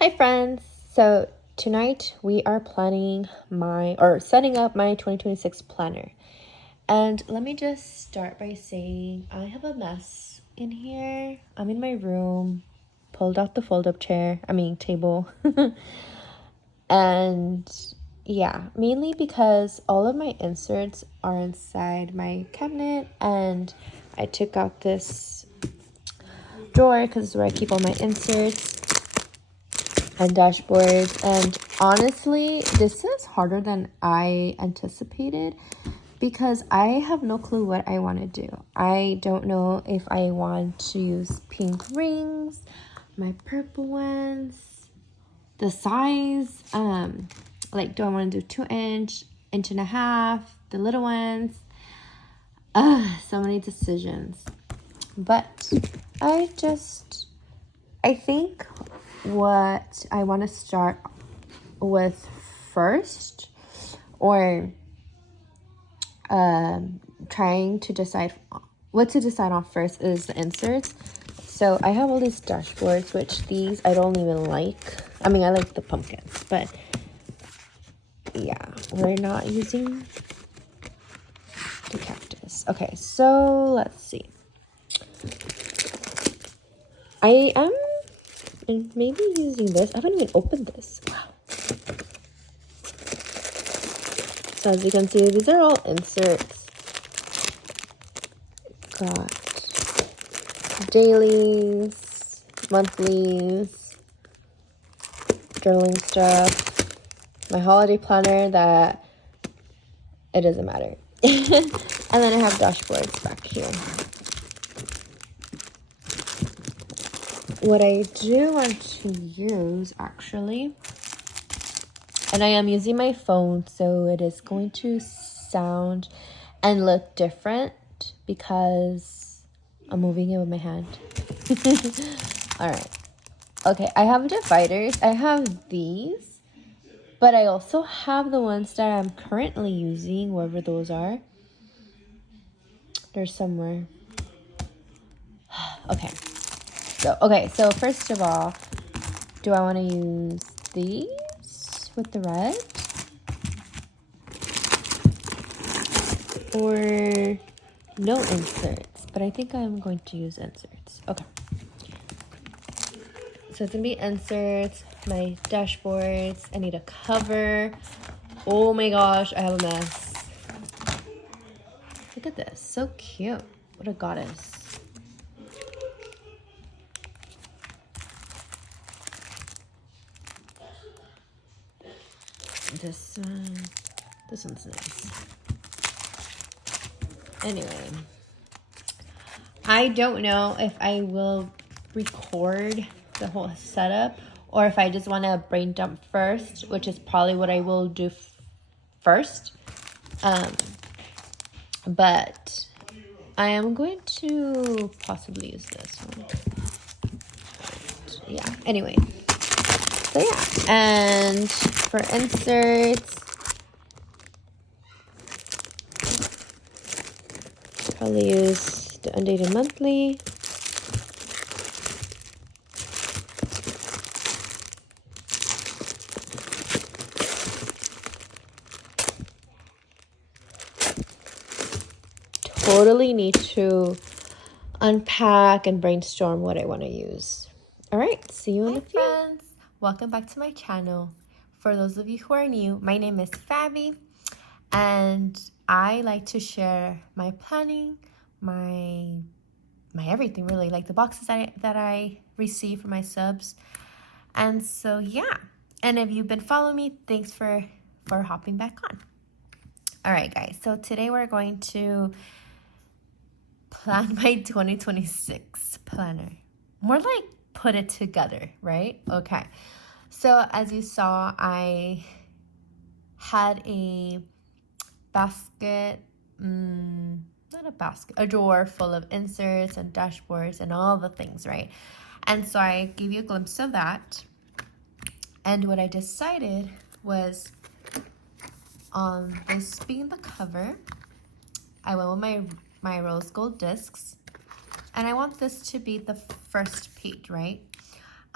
Hi friends! So tonight we are setting up my 2026 planner. And let me just start by saying I have a mess in here. I'm in my room, pulled out the fold-up table. And yeah, mainly because all of my inserts are inside my cabinet and I took out this drawer because it's where I keep all my inserts and dashboards. And honestly, this is harder than I anticipated because I have no clue what I want to do. I don't know if I want to use pink rings, my purple ones, the size, like do I want to do 2 inch, 1.5 inch, the little ones? So many decisions. But I think what I want to start with first, or trying to decide what to decide on first, is the inserts. So I have all these dashboards, which these I don't even like. I mean, I like the pumpkins, but yeah, we're not using the cactus. Okay, so let's see. I am maybe using this. I haven't even opened this. Wow. So as you can see, these are all inserts. Got dailies, monthlies, journaling stuff, my holiday planner that it doesn't matter. And then I have dashboards back here. What I do want to use, actually, and I am using my phone, so it is going to sound and look different because I'm moving it with my hand. All right. Okay, I have dividers. I have these, but I also have the ones that I'm currently using, wherever those are. They're somewhere. Okay. So first of all, do I want to use these with the red? Or no inserts? But I think I'm going to use inserts. Okay. So it's going to be inserts, my dashboards. I need a cover. Oh my gosh, I have a mess. Look at this. So cute. What a goddess. This one's nice. Anyway, I don't know if I will record the whole setup or if I just want to brain dump first, which is probably what I will do first. But I am going to possibly use this one. Yeah, anyway. So yeah, and for inserts, probably use the undated monthly. Totally need to unpack and brainstorm what I want to use. All right, see you in a few. Hi friends, welcome back to my channel. For those of you who are new, my name is Fabi, and I like to share my planning, my everything really, like the boxes that I receive from my subs. And so yeah, and if you've been following me, thanks for hopping back on. All right guys, so today we're going to plan my 2026 planner. More like put it together, right? Okay. So as you saw, I had a basket, not a basket, a drawer full of inserts and dashboards and all the things, right? And so I gave you a glimpse of that. And what I decided was, on this being the cover, I went with my rose gold discs, and I want this to be the first page, right?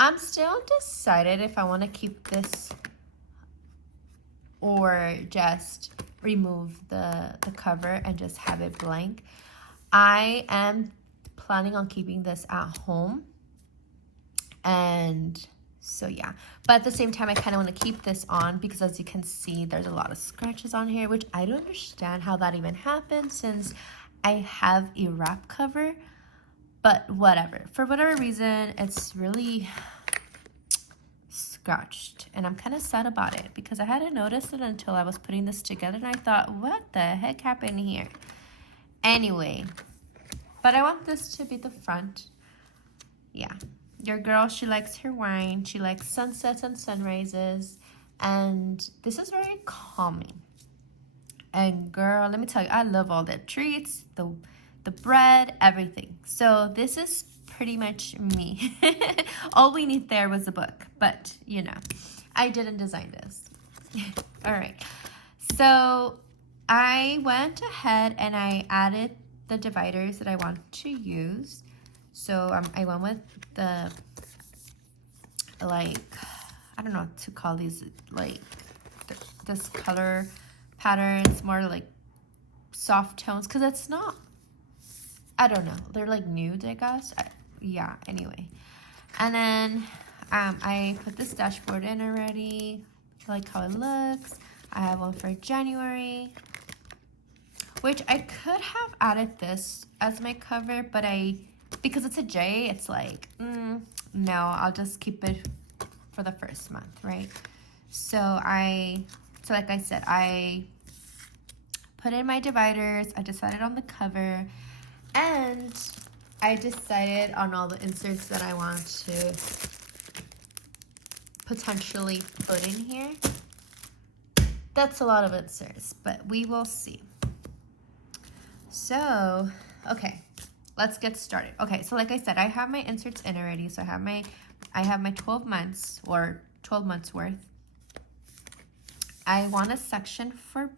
I'm still undecided if I want to keep this or just remove the cover and just have it blank. I am planning on keeping this at home, and so yeah, but at the same time I kind of want to keep this on because as you can see there's a lot of scratches on here, which I don't understand how that even happened since I have a wrap cover, but whatever, for whatever reason it's really scratched and I'm kind of sad about it because I hadn't noticed it until I was putting this together and I thought, what the heck happened here? Anyway, but I want this to be the front. Yeah, your girl, she likes her wine, she likes sunsets and sunrises, and this is very calming. And girl, let me tell you, I love all the treats, the bread, everything. So this is pretty much me. All we need there was a book, but you know, I didn't design this. All right, so I went ahead and I added the dividers that I want to use. So I went with the, like, I don't know what to call these, like this color pattern. It's more like soft tones because it's not, I don't know, they're like nude, I guess. Yeah, anyway. And then I put this dashboard in already. I like how it looks. I have one for January, which I could have added this as my cover, but because it's a J, it's like, no, I'll just keep it for the first month, right? So like I said, I put in my dividers, I decided on the cover, and I decided on all the inserts that I want to potentially put in here. That's a lot of inserts, but we will see. So, okay, let's get started. Okay, so like I said, I have my inserts in already. So I have my 12 months or 12 months worth. I want a section for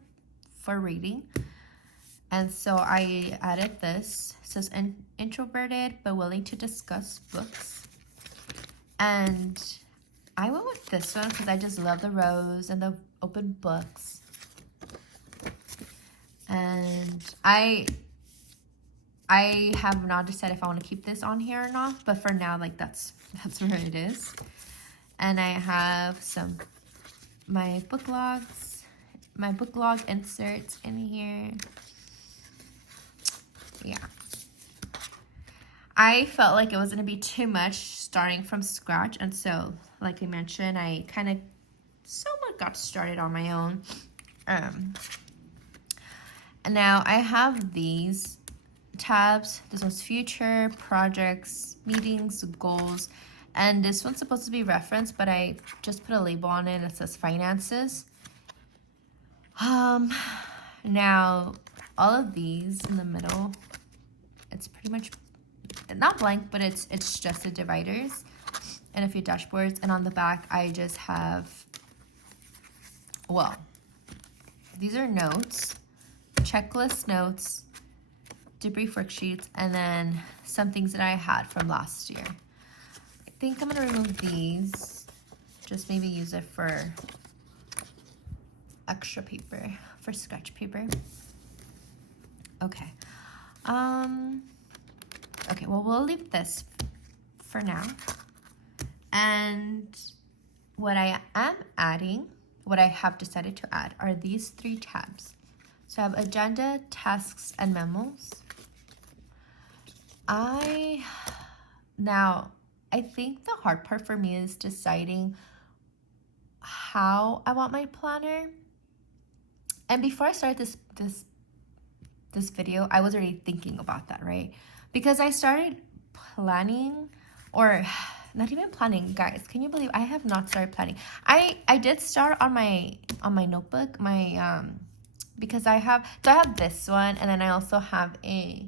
reading. And so I added this. It says introverted but willing to discuss books. And I went with this one because I just love the rose and the open books. And I have not decided if I want to keep this on here or not, but for now, like that's where it is. And I have my book log inserts in here. Yeah. I felt like it was going to be too much starting from scratch, and so like I mentioned, I kind of somewhat got started on my own. And now I have these tabs. This one's future, projects, meetings, goals, and this one's supposed to be reference, but I just put a label on it. It says finances. Now all of these in the middle, it's pretty much not blank, but it's just the dividers and a few dashboards. And on the back, I just have, well, these are notes, checklist notes, debrief worksheets, and then some things that I had from last year. I think I'm gonna remove these, just maybe use it for extra paper, for scratch paper. Okay. Okay, well, we'll leave this for now. And what I am adding, what I have decided to add are these 3 tabs. So I have agenda, tasks, and memos. Now, I think the hard part for me is deciding how I want my planner. And before I started this video, I was already thinking about that, right? Because I started planning, or not even planning, guys. Can you believe I have not started planning? I did start on my notebook, because I have this one, and then I also have a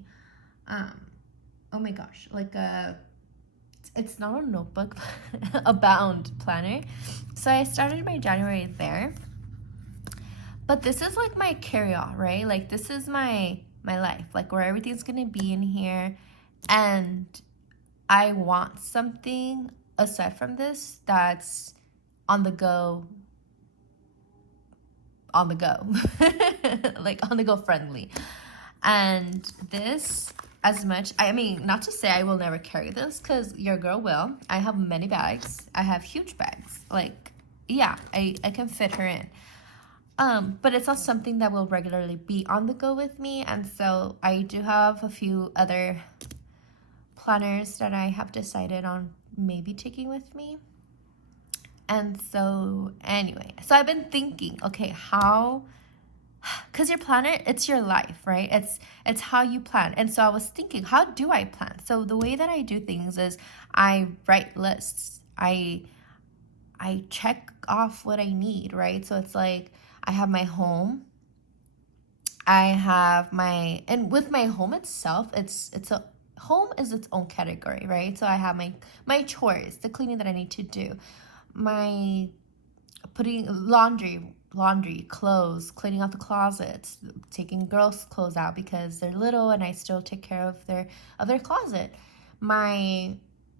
oh my gosh, like it's not a notebook, a bound planner. So I started my January there. But this is like my carry-on, right? Like this is my life, like where everything's gonna be in here. And I want something aside from this that's on the go, like on the go friendly. And this, as much, I mean, not to say I will never carry this, because your girl will. I have many bags. I have huge bags. Like, yeah, I can fit her in. But it's not something that will regularly be on the go with me. And so I do have a few other planners that I have decided on maybe taking with me. And so anyway, so I've been thinking, okay, how, because your planner, it's your life, right? It's how you plan. And so I was thinking, how do I plan? So the way that I do things is I write lists. I check off what I need, right? So it's like I have my home. I have my, and with my home itself, it's a home is its own category, right? So I have my chores, the cleaning that I need to do, my putting laundry, clothes, cleaning out the closets, taking girls' clothes out because they're little and I still take care of their closet. My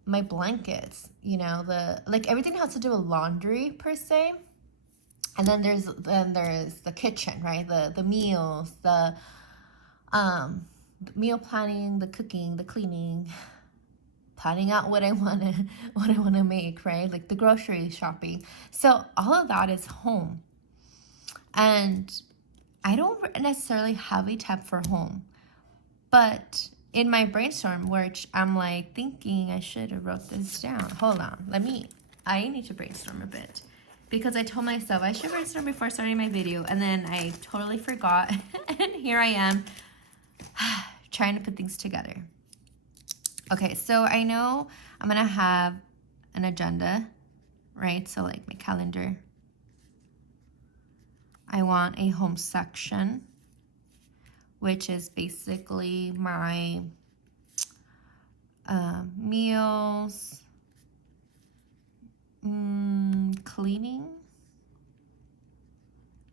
blankets, you know, the like everything has to do with laundry per se. And then there's the kitchen, right? The meals, the meal planning, the cooking, the cleaning, planning out what I wanna make, right? Like the grocery shopping. So all of that is home. And I don't necessarily have a tab for home, but in my brainstorm, which I'm like thinking I should have wrote this down. Hold on, I need to brainstorm a bit because I told myself I should brainstorm before starting my video, and then I totally forgot. And here I am trying to put things together. Okay, so I know I'm gonna have an agenda, right? So like my calendar. I want a home section, which is basically my meals, cleaning,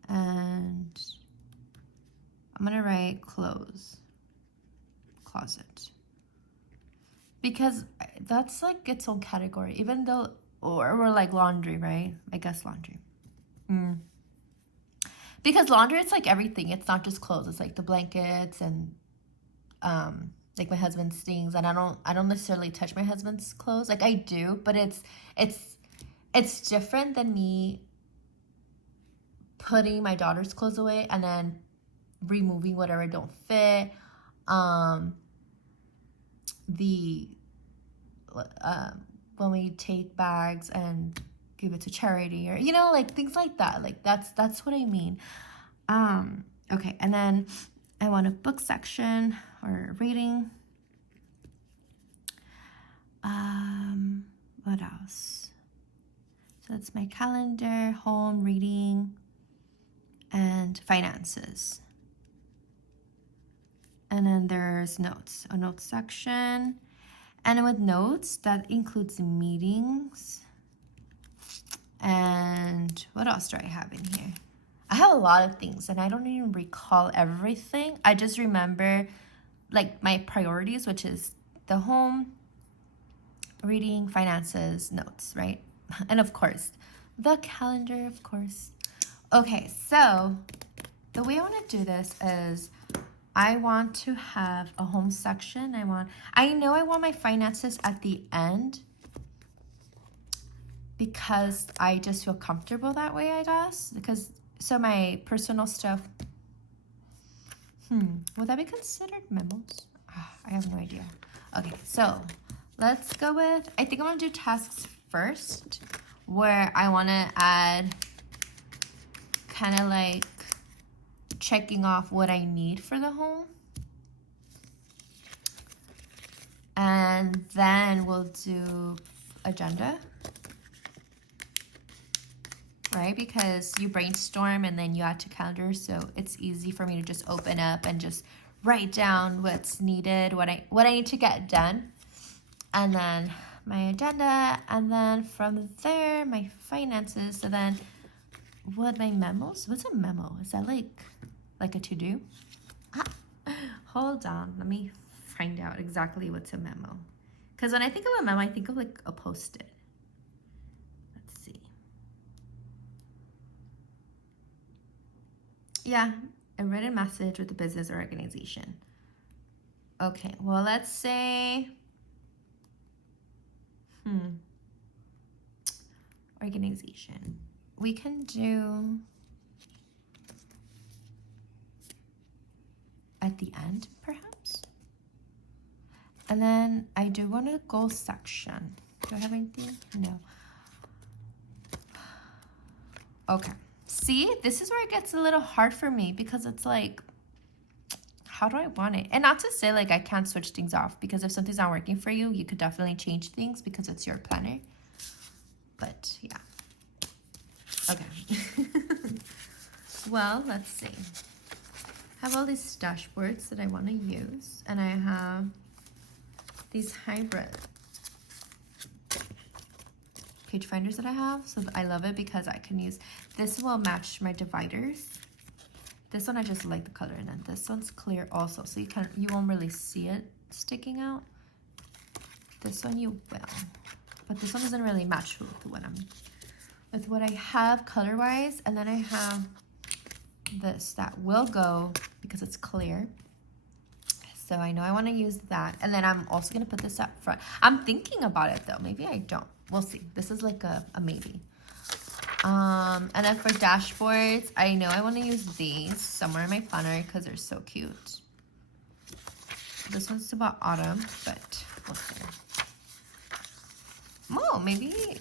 and I'm gonna write clothes, closet, because that's like its own category, even though, or like laundry, right? I guess laundry. Because laundry, it's like everything. It's not just clothes. It's like the blankets and like my husband's things. And I don't necessarily touch my husband's clothes. Like I do, but it's different than me putting my daughter's clothes away and then removing whatever don't fit. When we take bags and give it to charity, or you know, like things like that. Like that's what I mean. Okay, and then I want a book section or reading. What else? So it's my calendar, home, reading, and finances. And then there's notes, a notes section. And with notes, that includes meetings. And what else do I have in here? I have a lot of things and I don't even recall everything. I just remember like my priorities, which is the home, reading, finances, notes, right? And of course, the calendar, of course. Okay, so the way I want to do this is I want to have a home section. I know I want my finances at the end because I just feel comfortable that way, I guess. Because, so my personal stuff, would that be considered memos? I have no idea. Okay, so let's go with, I think I'm gonna do tasks first, where I wanna add kind of like checking off what I need for the home. And then we'll do agenda, right? Because you brainstorm and then you add to calendar, so it's easy for me to just open up and just write down what's needed, what I need to get done. And then my agenda, and then from there, my finances. So then what, my memos? What's a memo? Is that like a to-do? Hold on, let me find out exactly what's a memo. Because when I think of a memo, I think of like a post-it. Yeah, a written message with a business or organization. Okay, well, let's say, organization. We can do at the end, perhaps. And then I do want a goal section. Do I have anything? No. Okay. See, this is where it gets a little hard for me because it's like, how do I want it? And not to say like I can't switch things off, because if something's not working for you, you could definitely change things because it's your planner. But yeah. Okay. Well, let's see. I have all these dashboards that I want to use, and I have these hybrid page finders that I have. So I love it because I can use, this will match my dividers. This one I just like the color, and then this one's clear also, so you won't really see it sticking out. This one you will, but this one doesn't really match with what I have color wise. And then I have this that will go because it's clear. So I know I want to use that. And then I'm also going to put this up front. I'm thinking about it though. Maybe I don't. We'll see. This is like a maybe. And then for dashboards, I know I want to use these somewhere in my planner because they're so cute. This one's about autumn, but we'll see. Oh, maybe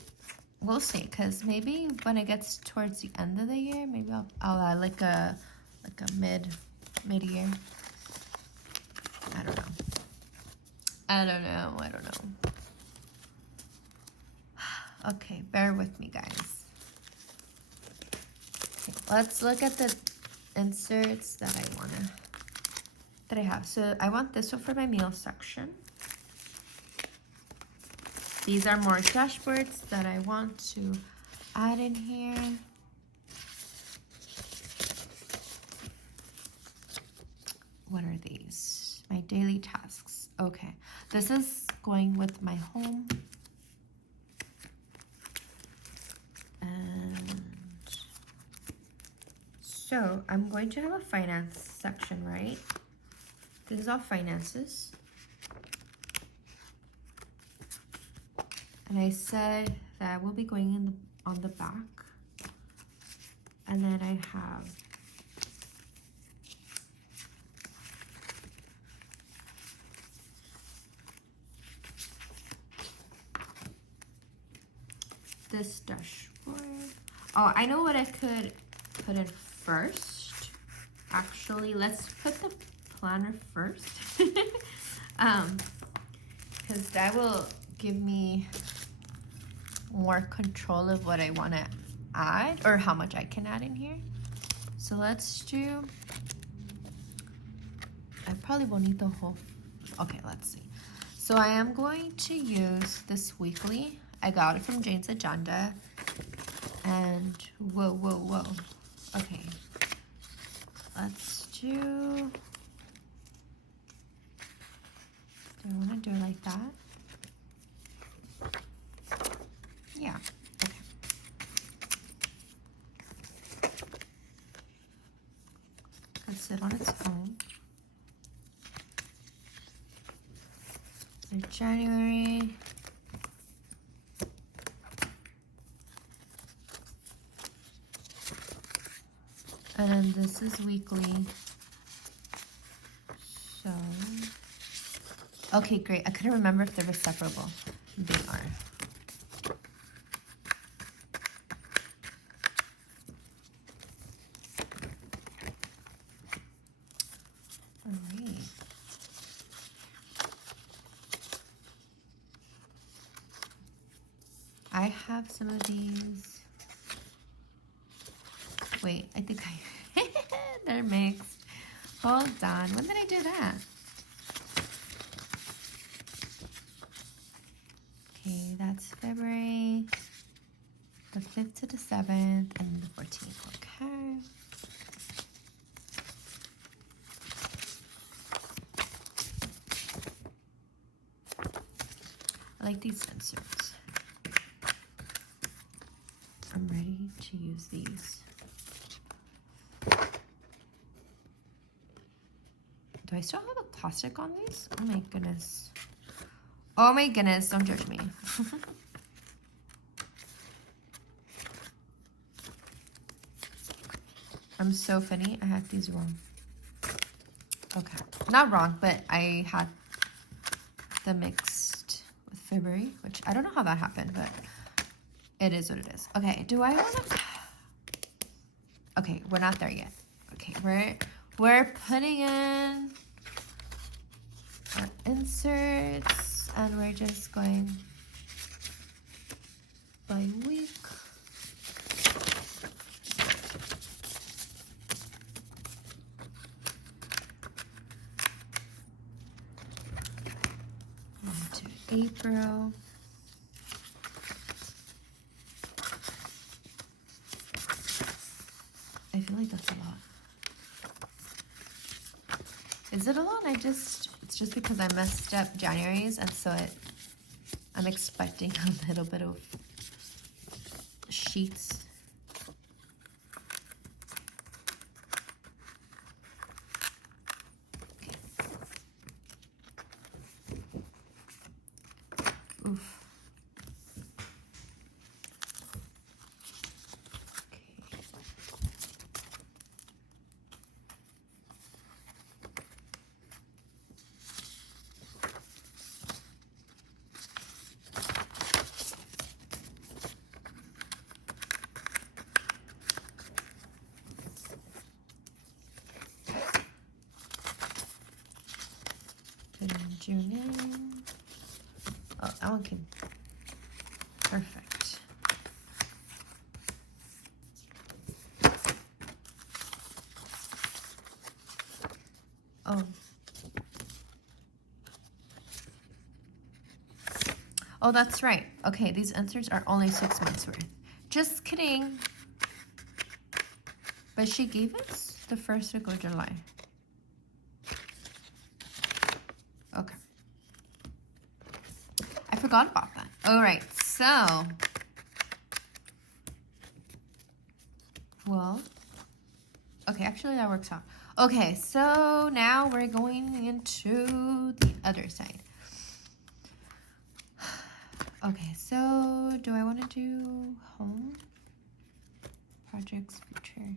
we'll see, because maybe when it gets towards the end of the year, maybe I'll add like a mid-year. I don't know. Okay, bear with me, guys. Okay, let's look at the inserts that I have. So I want this one for my meal section. These are more dashboards that I want to add in here. What are these? My daily tasks. Okay, this is going with my home. And so I'm going to have a finance section, right? This is all finances. And I said that will be going on the back. And then I have this dashboard. Oh, I know what I could put in first. Actually, let's put the planner first. Because that will give me more control of what I want to add or how much I can add in here. So let's do, I probably won't need the whole, okay, let's see. So I am going to use this weekly. I got it from Jane's Agenda. And whoa. Okay, let's do I want to do it like that? Yeah, okay. Let's sit on its own. So January. And then this is weekly. So, okay, great. I couldn't remember if they were separable. They are. All right. I have some of these. Wait, I think they're mixed. Hold on. When did I do that? Okay, that's February the 5th to the 7th and the 14th. Okay. I like these inserts. I'm ready to use these. Do I still have a plastic on these? Oh my goodness. Oh my goodness, don't judge me. I'm so funny. I had these wrong. Okay. Not wrong, but I had them mixed with February, which I don't know how that happened, but it is what it is. Okay, do I want to... Okay, we're not there yet. Okay, we're putting in our inserts, and we're just going by week. Into April. I feel like that's a lot. Is it a lot? It's just because I messed up January's, and so I'm expecting a little bit of sheets. Oof. June in. Oh, that one came perfect. Oh. Oh, that's right. Okay, these inserts are only 6 months worth. Just kidding. But she gave us the first week of July. Okay. I forgot about that. All right, so. Well. Okay, actually that works out. Okay, so now we're going into the other side. Okay, so do I want to do home? Projects, future.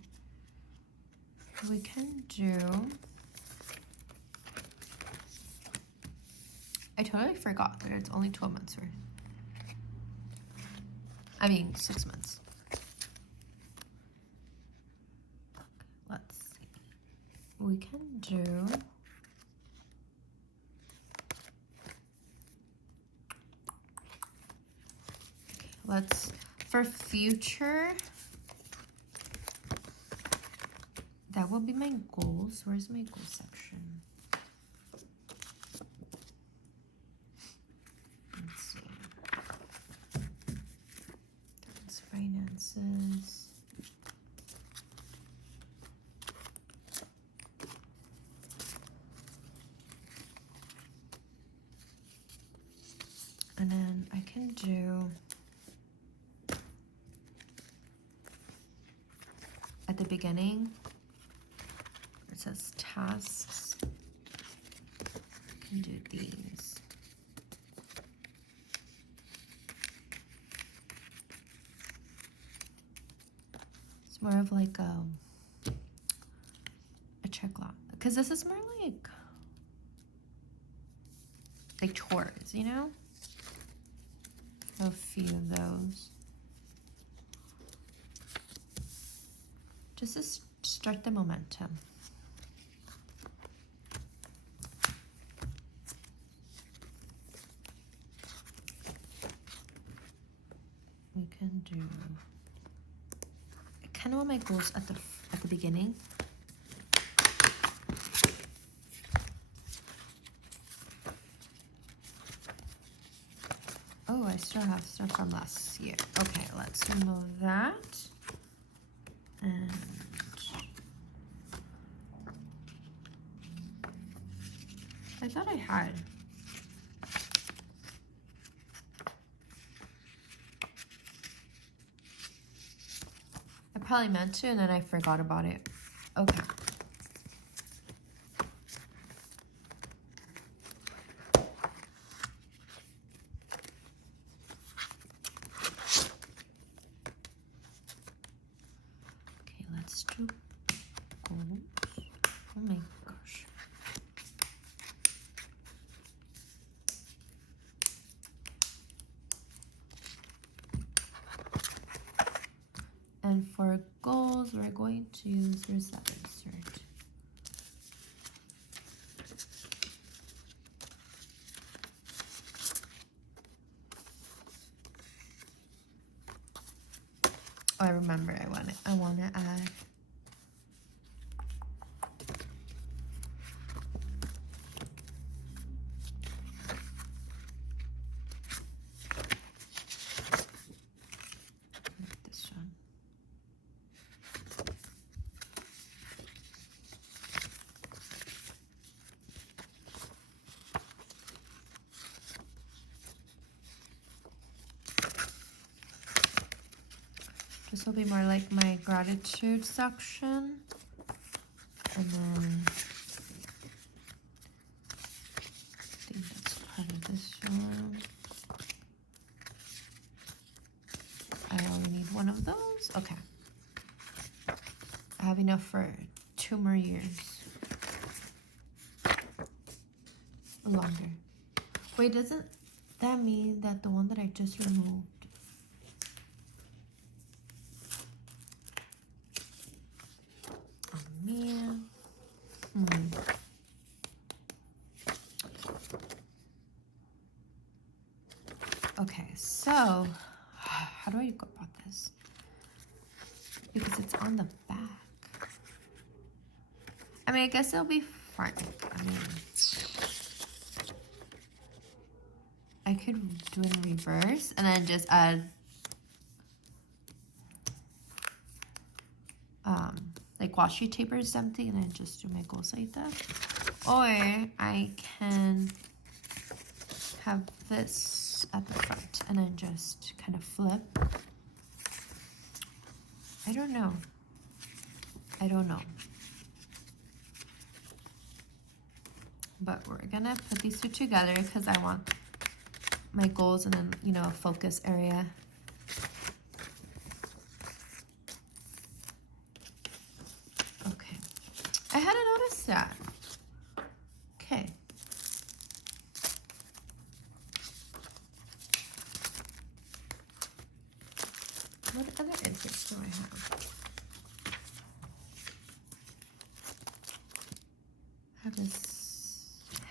We can do... I totally forgot that it's only 12 months worth. I mean, 6 months. Let's see. We can do... Okay, let's... For future... That will be my goals. Where's my goal section? Let's see. That's finances. And then I can do at the beginning. It says tasks. I can do these. It's more of like a checklist, because this is more like chores, you know? A few of those. Just to start the momentum. We can do. I kind of want my goals at the beginning. Oh, I still have stuff from last year. Okay, let's remove that. And I thought I had. I probably meant to, and then I forgot about it. Okay. Let's do goals. Oh my gosh. And for goals, we're going to use, where's that insert? Oh, I remember. I want to add. This one. This will be more like my gratitude section. And then I think that's part of this one. I only need one of those. Okay. I have enough for 2 more years. Longer. Wait, doesn't that mean that the one that I just removed? Oh man. Okay, so how do I go about this? Because it's on the back. I mean, I guess it'll be fine. I mean, I could do it in reverse and then just add like washi tape or something and then just do my goals like that. Or I can have this at the front and then just kind of flip. I don't know. But we're gonna put these two together because I want my goals and then, you know, a focus area. Okay. I hadn't noticed that. Okay. What other inserts do I have? I have this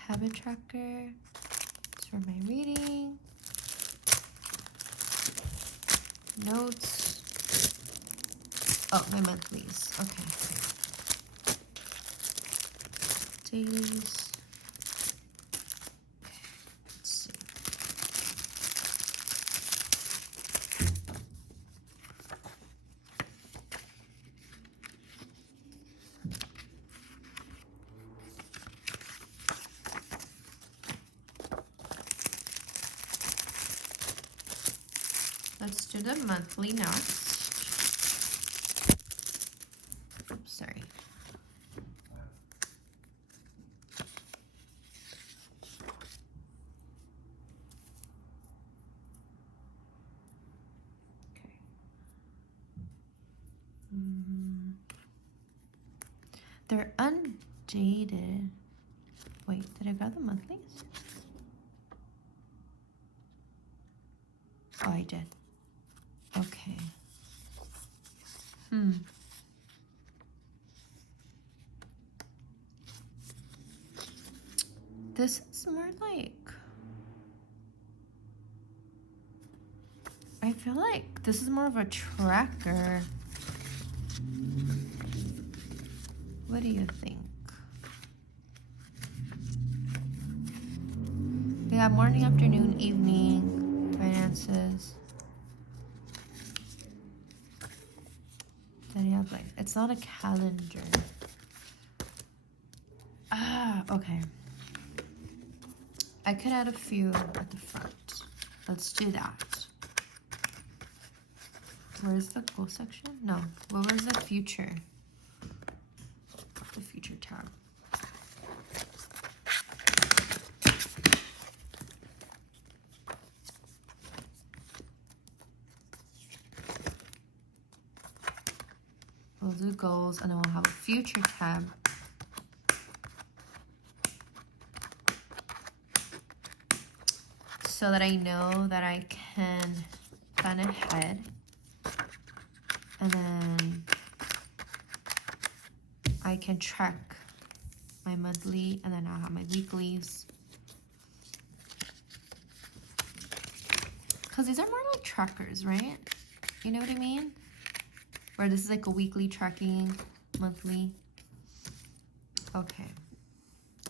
habit tracker. It's for my reading. Notes. Oh, my monthlies. Okay. Dailies. Okay, let's see. Let's do the monthly next. Oops, sorry. Okay. They're undated. Wait, did I grab the monthlies? Oh, I did. Okay. This is more like, I feel like this is more of a tracker. What do you think? We have morning, afternoon, evening, finances. Then you have like, it's not a calendar. Ah, okay. I could add a few at the front. Let's do that. Where's the goal section? No, what was the future? The future tab. We'll do goals, and then we'll have a future tab. So that I know that I can plan ahead. And then I can track my monthly, and then I'll have my weeklies. Because these are more like trackers, right? You know what I mean? Where this is like a weekly tracking, monthly. Okay.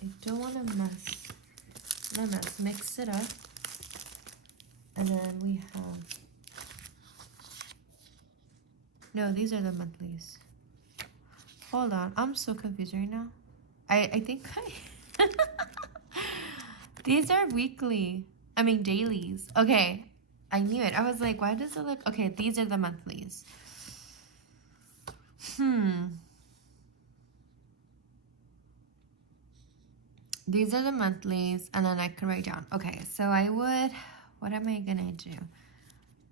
I don't want to mess. Mix it up. And then we have... No, these are the monthlies. Hold on. I'm so confused right now. I think these are weekly. I mean dailies. Okay. I knew it. I was like, why does it look... Okay, these are the monthlies. These are the monthlies, and then I can write down. Okay, so I would... What am I gonna do?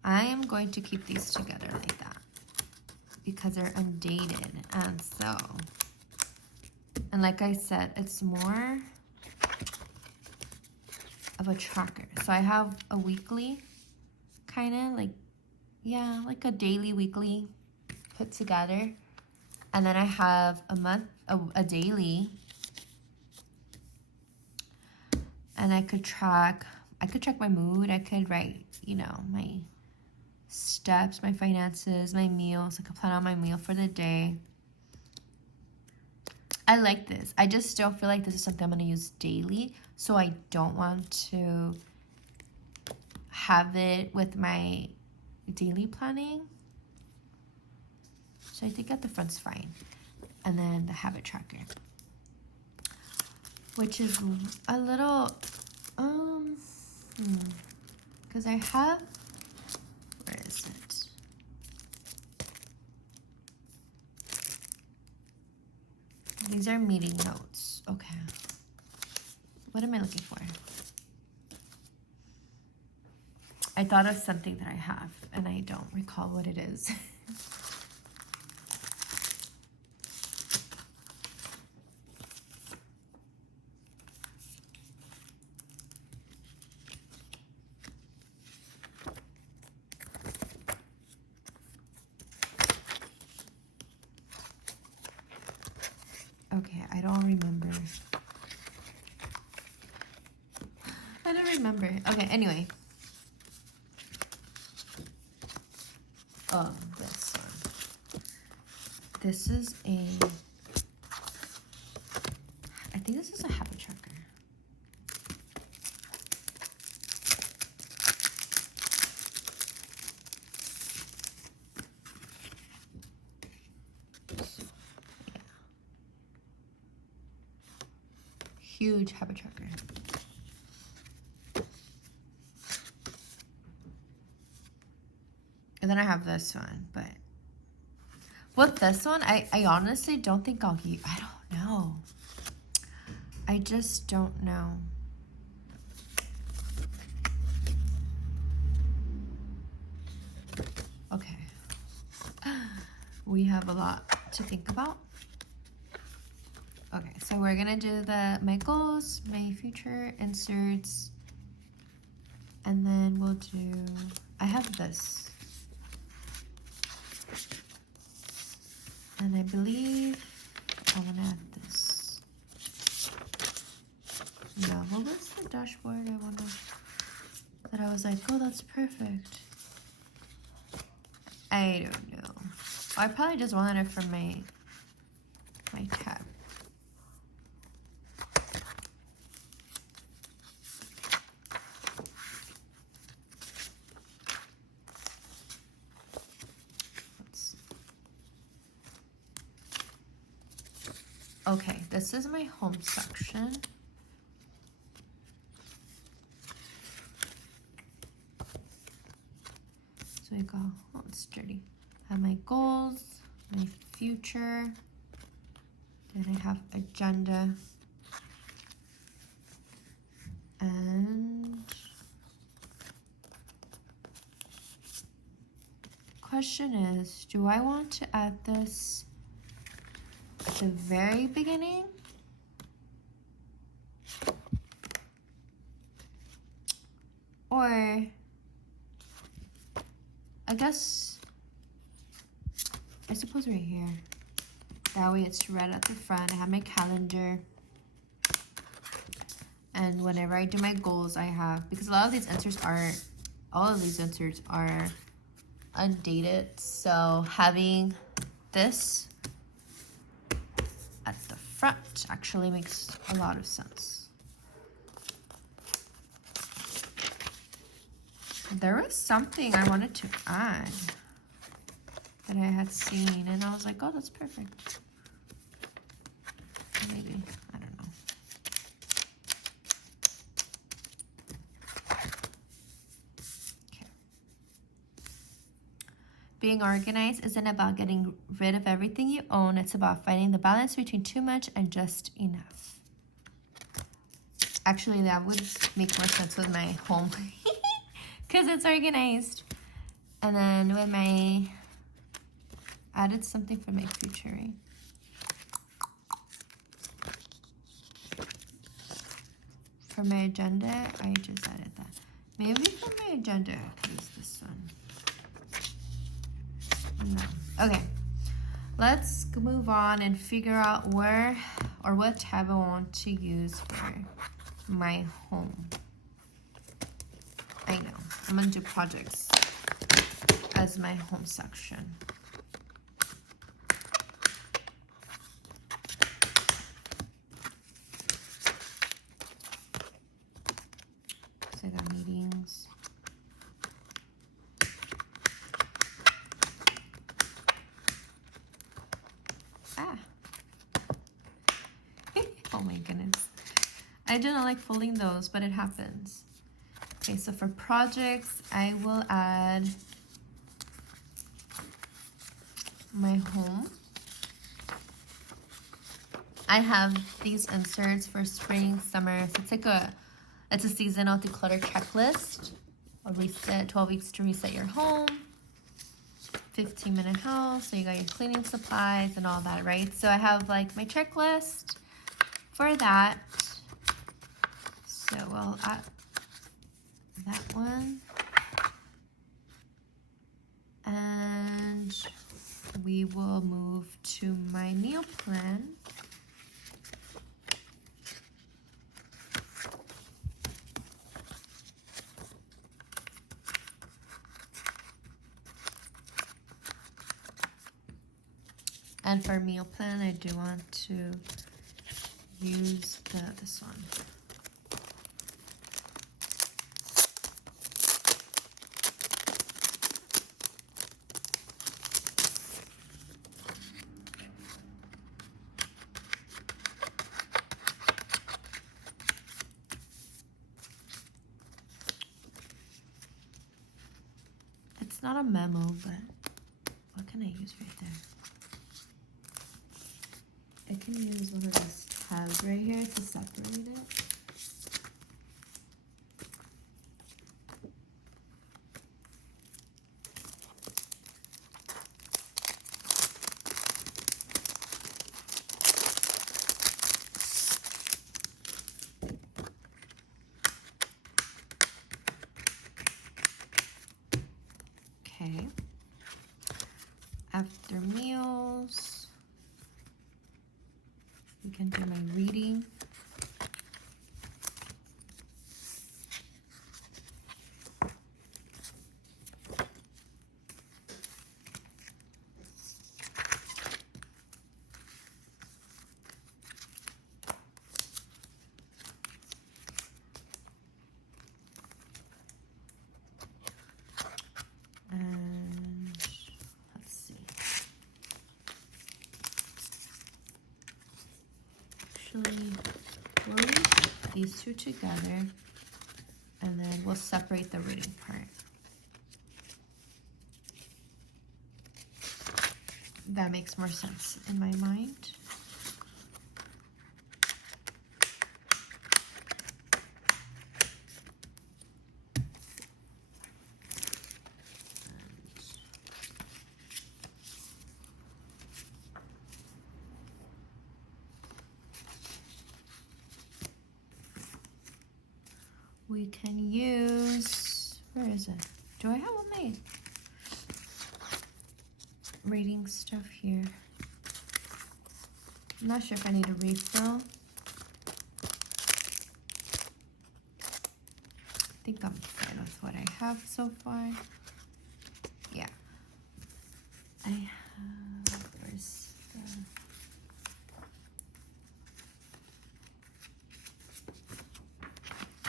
I am going to keep these together like that because they're undated, and so... And like I said, it's more of a tracker. So I have a weekly, kind of like, yeah, like a daily, weekly put together. And then I have a month, a daily. And I could track my mood. I could write, you know, my steps, my finances, my meals. I could plan out my meal for the day. I like this. I just don't feel like this is something I'm going to use daily. So I don't want to have it with my daily planning. So I think at the front's fine. And then the habit tracker, which is a little, because I have, where is it? These are meeting notes. Okay. What am I looking for? I thought of something that I have, and I don't recall what it is. Okay, I don't remember. I don't remember. Okay, anyway. Oh, this one. This is I think this is a habit tracker. Huge habit tracker. And then I have this one, but with this one, I honestly don't think I'll use. I don't know. I just don't know. Okay. We have a lot to think about. Okay, so we're gonna do my goals, my future inserts, and then we'll do, I have this. And I believe I wanna add this. No, what was the dashboard that I was like, oh, that's perfect. I don't know. I probably just wanted it for my tab. Okay, this is my home section. So we go, oh, it's dirty. I have my goals, my future, then I have agenda, and question is, do I want to add this at the very beginning. Or I guess, I suppose right here. That way it's right at the front. I have my calendar. And whenever I do my goals, I have, because a lot of these inserts are, all of these inserts are undated. So having this at the front actually makes a lot of sense. There was something I wanted to add that I had seen, and I was like, oh, that's perfect. Maybe, I don't know. Okay. Being organized isn't about getting rid of everything you own. It's about finding the balance between too much and just enough. Actually, that would make more sense with my home because it's organized. And then with my, added something for my future, right? For my agenda, I just added that. Maybe for my agenda, I could use this one. No. Okay. Let's move on and figure out where or what tab I want to use for my home. I know. I'm going to do projects as my home section. So I got meetings. Ah. Oh my goodness. I do not like folding those, but it happens. Okay, so for projects, I will add my home. I have these inserts for spring, summer. So it's a seasonal declutter checklist. A reset, 12 weeks to reset your home. 15-minute house. So you got your cleaning supplies and all that, right? So I have like my checklist for that. So we'll add that one. And we will move to my meal plan. And for meal plan, I do want to use this one. It's not a memo, but what can I use right there? I can use one of these tabs right here to separate it. Okay. After meals, we can do my reading. And let's see. Actually, we'll use these two together, and then we'll separate the reading part. That makes more sense in my mind. we can use, where is it? Do I have all my reading stuff here? I'm not sure if I need a refill. I think I'm fine with what I have so far. Yeah. I have, where's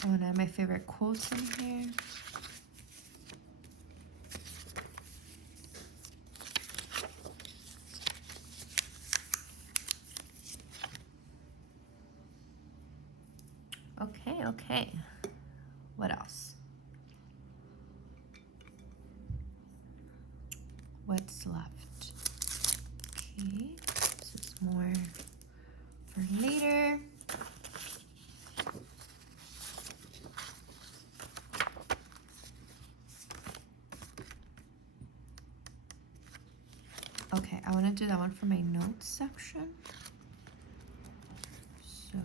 the, one of my favorite quotes in here. Okay. What else? What's left? Okay, this is more for later. Okay, I want to do that one for my notes section. So,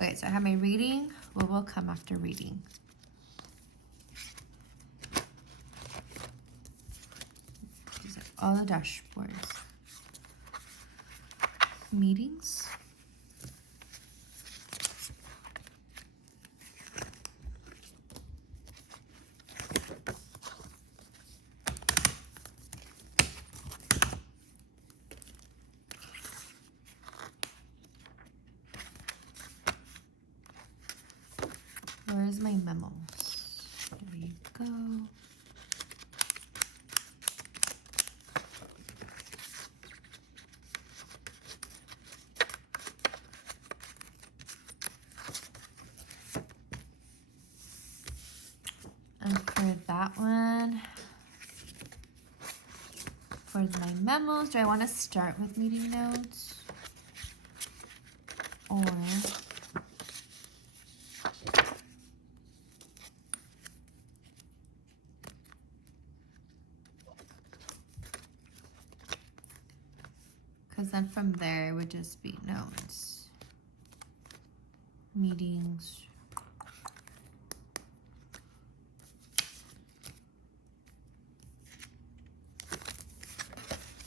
okay, so I have my reading. What will come after reading? These are all the dashboards. Meetings. Where's my memos? There you go. And for that one, for my memos, do I want to start with meeting notes? Or because then from there it would just be notes, meetings.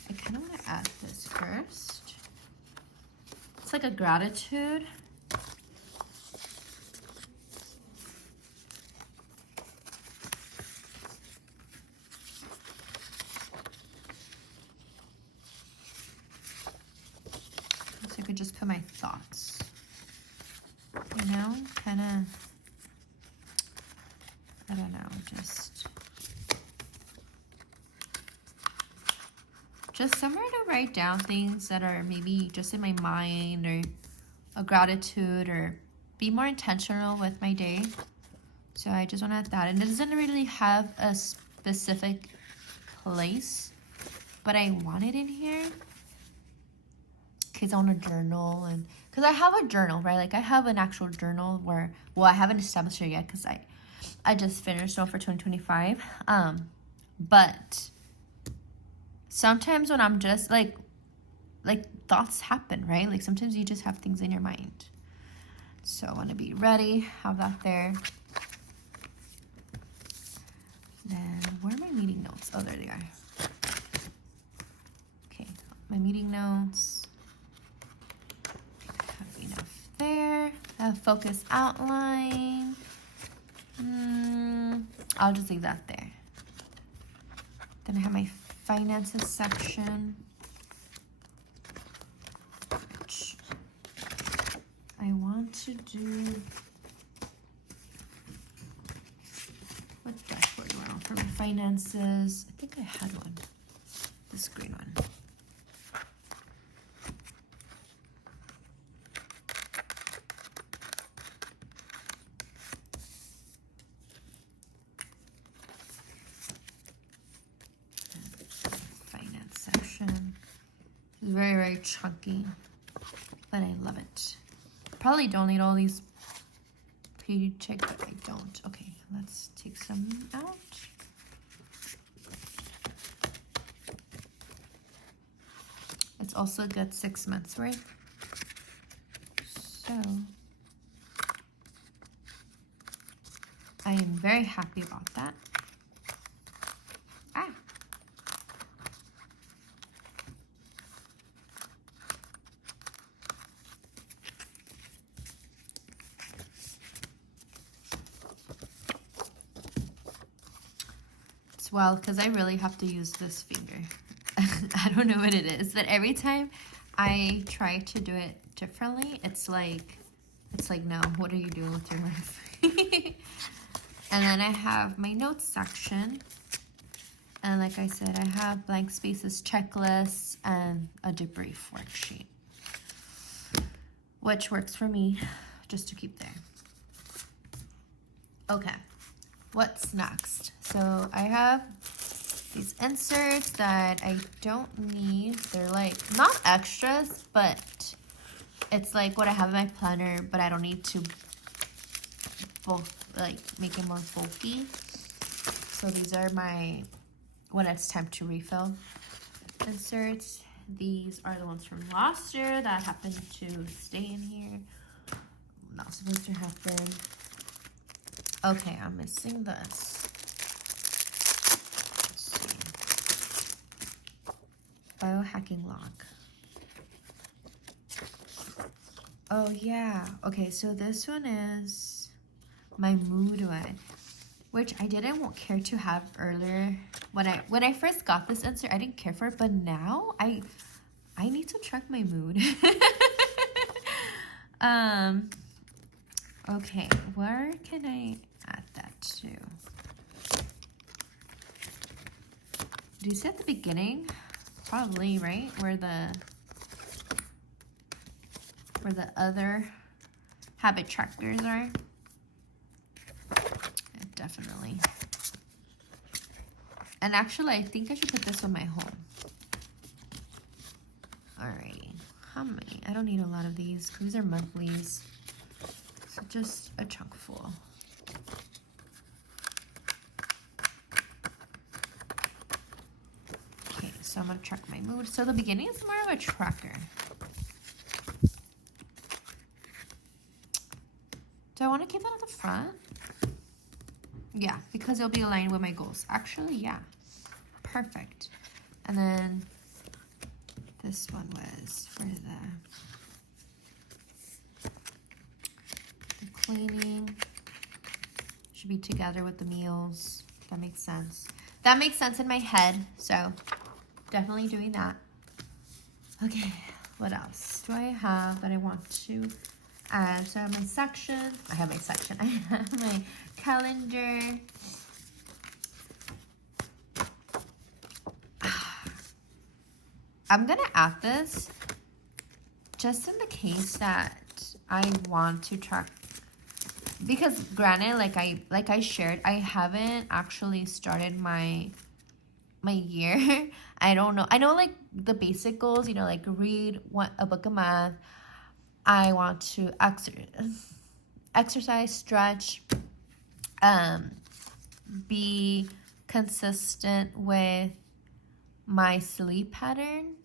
I kind of want to add this first. It's like a gratitude. So I could just put my thoughts, you know, kind of, I don't know, just somewhere to write down things that are maybe just in my mind, or a gratitude, or be more intentional with my day. So I just want to add that. And it doesn't really have a specific place, but I want it in here because I want to journal, and because I have a journal, right? Like I have an actual journal where, well, I haven't established it yet because I just finished one for 2025. But sometimes when I'm just like thoughts happen, right? Like sometimes you just have things in your mind. So I want to be ready, have that there. Then where are my meeting notes? Oh, there they are. Okay, my meeting notes. Have enough there. A focus outline. I'll just leave that there. Then I have my finances section, which I want to do. What dashboard do I want for my finances? I think I had one. This green one. Finance section. It's very, very chunky, but I love it. Probably don't need all these paycheck, but I don't. Okay, let's take some out. It's also a good 6 months, right? So I am very happy about that. Ah. Well, because I really have to use this finger. I don't know what it is, but every time I try to do it differently, it's like, no, what are you doing with your life? And then I have my notes section. And like I said, I have blank spaces checklists and a debrief worksheet, which works for me just to keep there. Okay, what's next? So I have these inserts that I don't need. They're like not extras, but it's like what I have in my planner, but I don't need to like make it more bulky. So these are my when it's time to refill inserts. These are the ones from last year that happened to stay in here. Not supposed to happen. Okay, I'm missing this. Let's see. Biohacking log. Oh yeah. Okay, so this one is my mood one, which I didn't care to have earlier. When I first got this insert, I didn't care for it, but now I need to track my mood. Okay, where can I add that to? Do you see at the beginning? Probably, right? Where the other habit trackers are. Yeah, definitely. And actually, I think I should put this on my home. Alrighty. How many? I don't need a lot of these because these are monthlies. So just a chunk full. Okay, so I'm going to track my mood. So the beginning is more of a tracker. Do I want to keep that at the front? Yeah, because it'll be aligned with my goals. Actually, yeah. Perfect. And then this one was for the cleaning. Should be together with the meals. That makes sense. That makes sense in my head. So definitely doing that. Okay, what else do I have that I want to add? So I have my section. I have my calendar. I'm gonna add this just in the case that I want to track, because granted, like I shared, I haven't actually started my year. I don't know. I know like the basic goals, like read a book of math. I want to exercise, stretch, be consistent with my sleep patterns,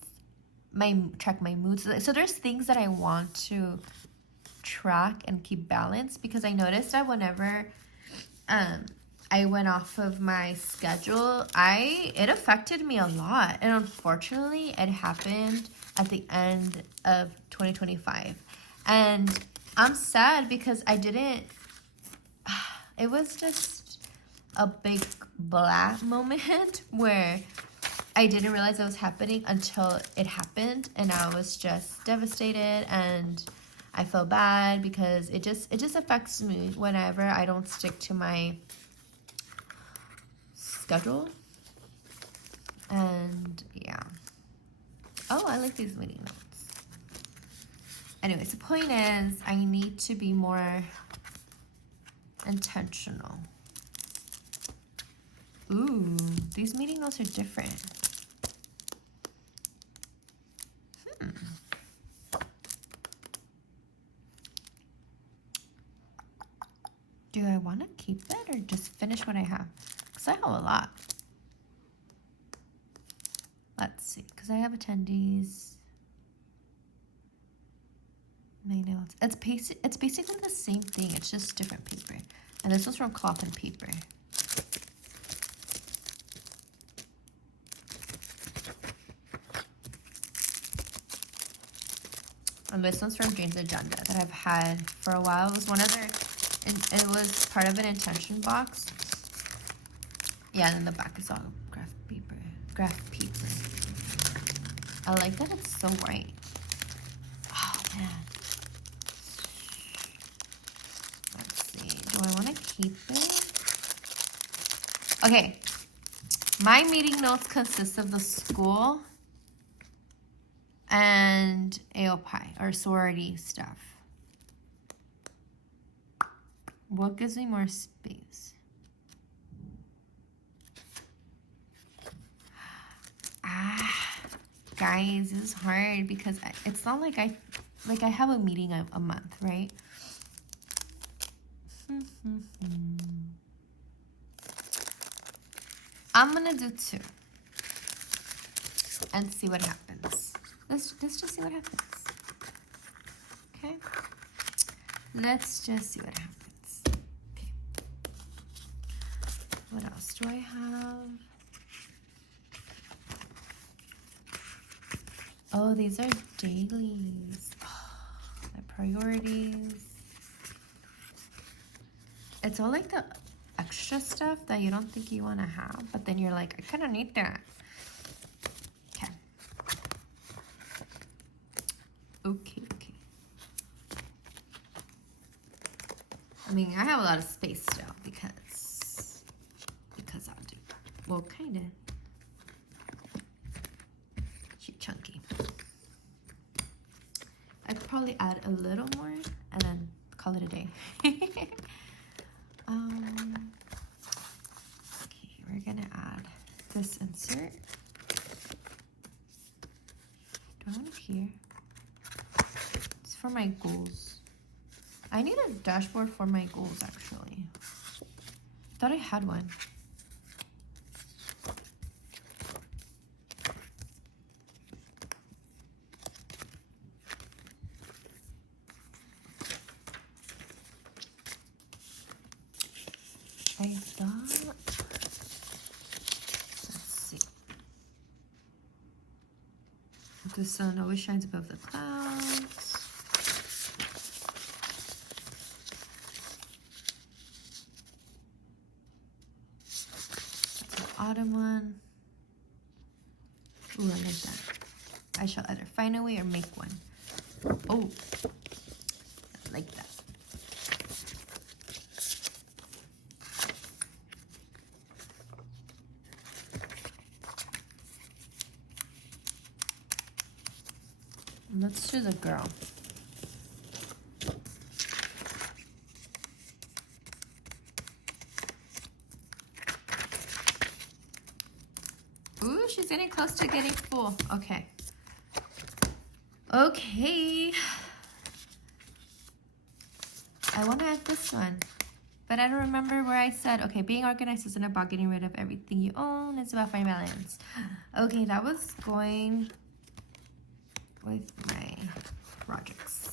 track my moods. So there's things that I want to track and keep balanced, because I noticed that whenever I went off of my schedule, it affected me a lot. And unfortunately, it happened at the end of 2025. And I'm sad because I didn't, it was just a big blah moment where I didn't realize it was happening until it happened. And I was just devastated, and I feel bad because it just affects me whenever I don't stick to my schedule. And yeah. Oh, I like these meeting notes. Anyways, the point is I need to be more intentional. Ooh, these meeting notes are different. Do I want to keep it or just finish what I have? Because I have a lot. Let's see, because I have attendees. My notes. It's basically the same thing. It's just different paper. And this was from Cloth and Paper. And this one's from Jane's Agenda that I've had for a while. It was one of their, it was part of an intention box. Yeah, and then the back is all graph paper. Graph paper. I like that it's so white. Oh man. Let's see. Do I want to keep it? Okay. My meeting notes consist of the school and AOPI, or sorority stuff. What gives me more space? Guys, this is hard because it's not like I have a meeting a month, right? I'm gonna do 2 and see what happens. Let's just see what happens. Okay? Let's just see what happens. Okay. What else do I have? Oh, these are dailies. My priorities. It's all like the extra stuff that you don't think you want to have, but then you're like, I kind of need that. Okay. Okay. I mean, I have a lot of space still because I'll do. Well, kind of. She's chunky. I could probably add a little more and then call it a day. Okay, we're gonna add this insert. Do I want it here? It's for my goals. I need a dashboard for my goals, actually. Thought I had one. I thought, let's see. The sun always shines above the clouds. That's an autumn one. Ooh, I like that. I shall either find a way or make one. Oh, I like that. Let's do the girl. Ooh, she's getting close to getting full. Okay. Okay. I want to add this one, but I don't remember where I said, okay, being organized isn't about getting rid of everything you own. It's about finding balance. Okay, that was going with my projects.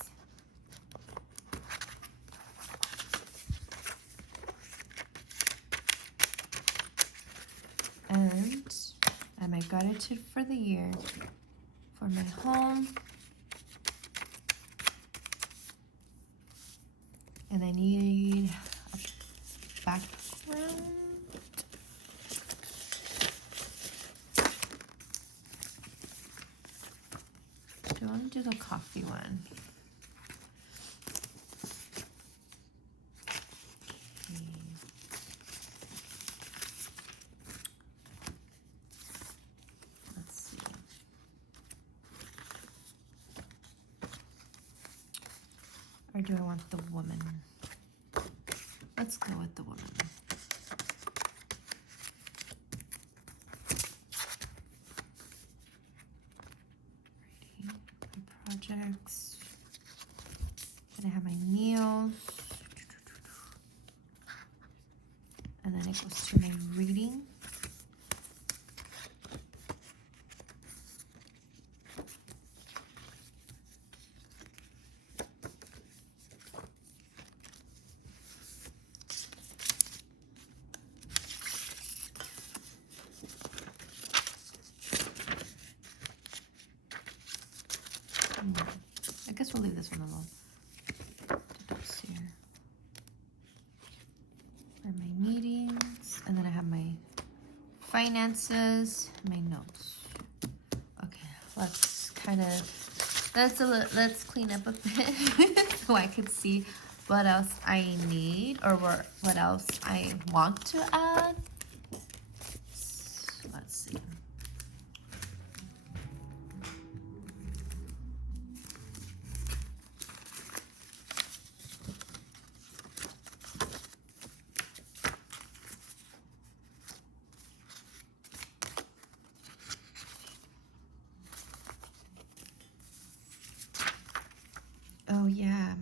And my gratitude for the year for my home. And I need a background. Do I want to do the coffee one? Let's see. Or do I want the woman? Let's go with the woman. Projects. Then I have my meals. And then it goes to my reading. we'll leave this one alone. This here are my meetings, and then I have my finances, my notes. Okay, let's clean up a bit so I can see what else I need or what else I want to add. Let's see. Oh yeah,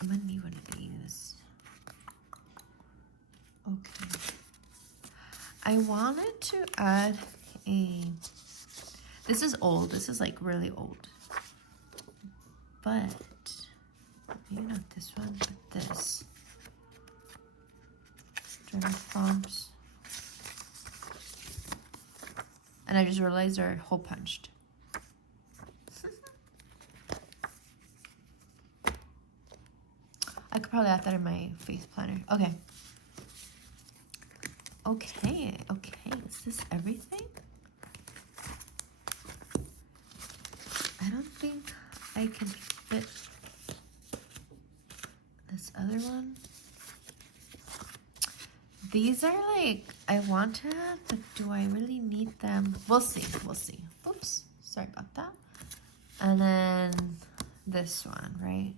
I'm gonna need one of these. Okay. I wanted to add this is old. This is like really old. But maybe not this one, but this. Journal prompts. And I just realized they're hole punched. I could probably add that in my face planner. Okay. Okay. Is this everything? I don't think I can fit this other one. These are like, I want to have, but do I really need them? We'll see. Oops, sorry about that. And then this one, right?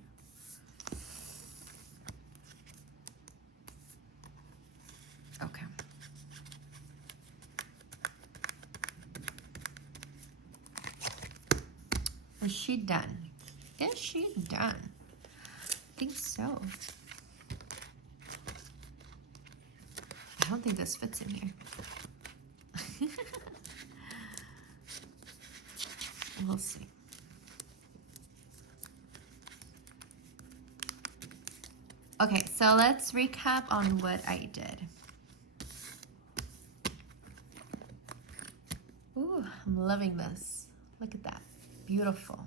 Okay. Is she done? Is she done? I think so. I don't think this fits in here. We'll see. Okay, so let's recap on what I did. Ooh, I'm loving this. Look at that. Beautiful.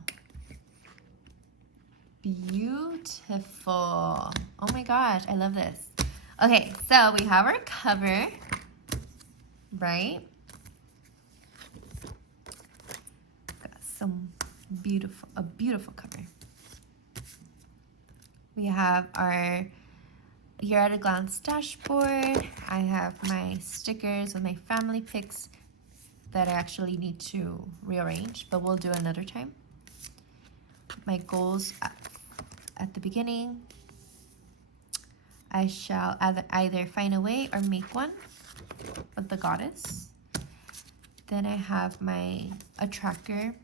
Beautiful. Oh my gosh, I love this. Okay, so we have our cover, right? Got some a beautiful cover. We have our Year at a Glance dashboard. I have my stickers with my family pics that I actually need to rearrange, but we'll do another time. My goals at the beginning. I shall either find a way or make one with the goddess. Then I have a tracker,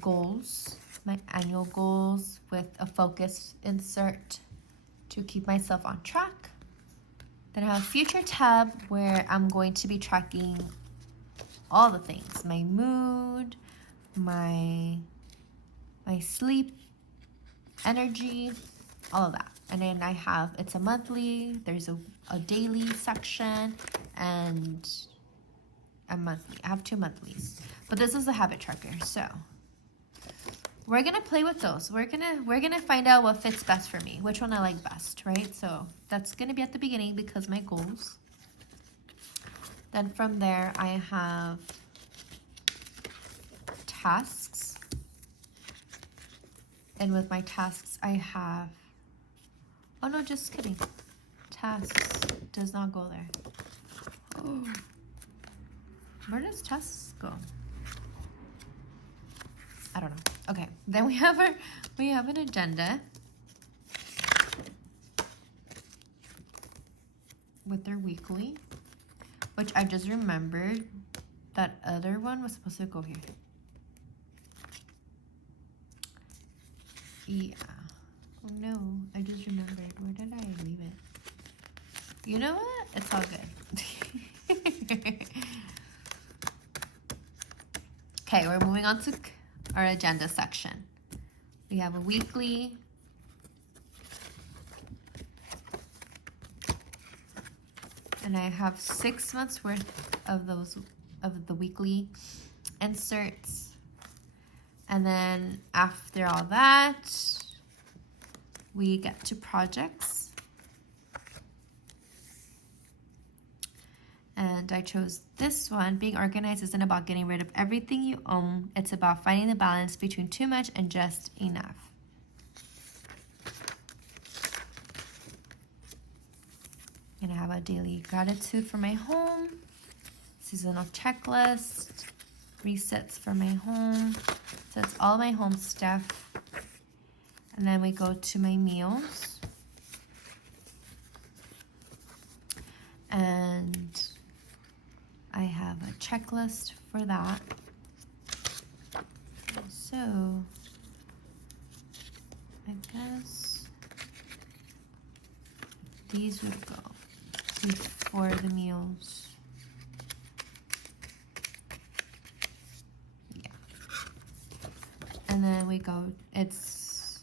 goals, my annual goals with a focus insert to keep myself on track. Then I have a future tab where I'm going to be tracking all the things, my mood, my sleep, energy, all of that. And then I have, it's a monthly, there's a daily section and a monthly. I have 2 monthlies, but this is the habit tracker. So we're gonna play with those. We're gonna find out what fits best for me, which one I like best, right? So that's gonna be at the beginning because my goals. Then from there I have tasks. And with my tasks I have, oh no, just kidding. Tasks does not go there. Oh. Where does tasks go? I don't know. Okay, then we have an agenda with their weekly, which I just remembered that other one was supposed to go here. Yeah. Oh no, I just remembered. Where did I leave it? You know what? It's all good. Okay, we're moving on to our agenda section. We have a weekly. And I have 6 months worth of the weekly inserts. And then after all that, we get to projects. And I chose this one. Being organized isn't about getting rid of everything you own. It's about finding the balance between too much and just enough. And I have a daily gratitude for my home, seasonal checklist, resets for my home. So it's all my home stuff. And then we go to my meals. And I have a checklist for that. So I guess these would go before the meals. Yeah. And then we go, it's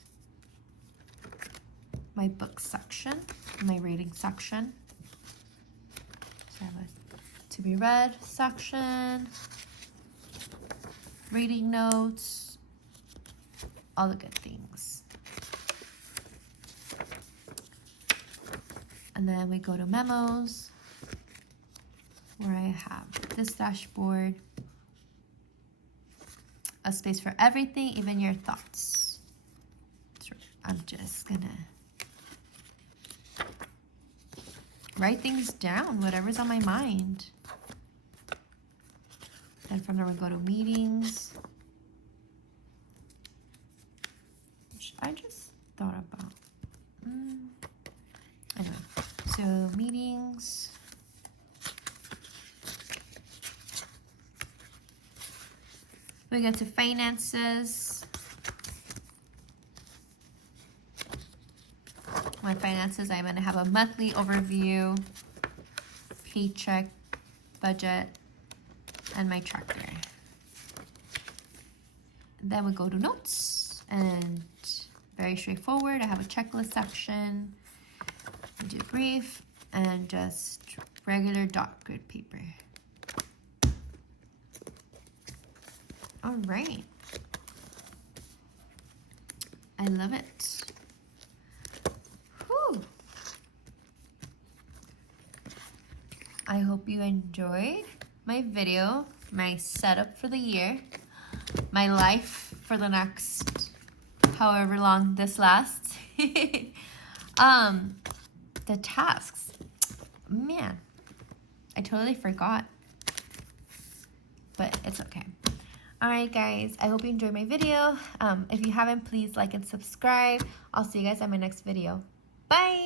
my book section, my reading section. So I have a to be read section, reading notes, all the good things. And then we go to memos, where I have this dashboard, a space for everything, even your thoughts. So I'm just gonna write things down, whatever's on my mind. Then from there we go to meetings, which I just thought about. Anyway, so meetings. We get to finances. My finances, I'm going to have a monthly overview, paycheck, budget, and my tracker. And then we go to notes, and very straightforward. I have a checklist section. I do brief and just regular dot grid paper. All right. I love it. Whew. I hope you enjoyed my video, my setup for the year, my life for the next however long this lasts. The tasks, man, I totally forgot, but it's okay. All right, guys, I hope you enjoyed my video. If you haven't, please like and subscribe. I'll see you guys on my next video. Bye.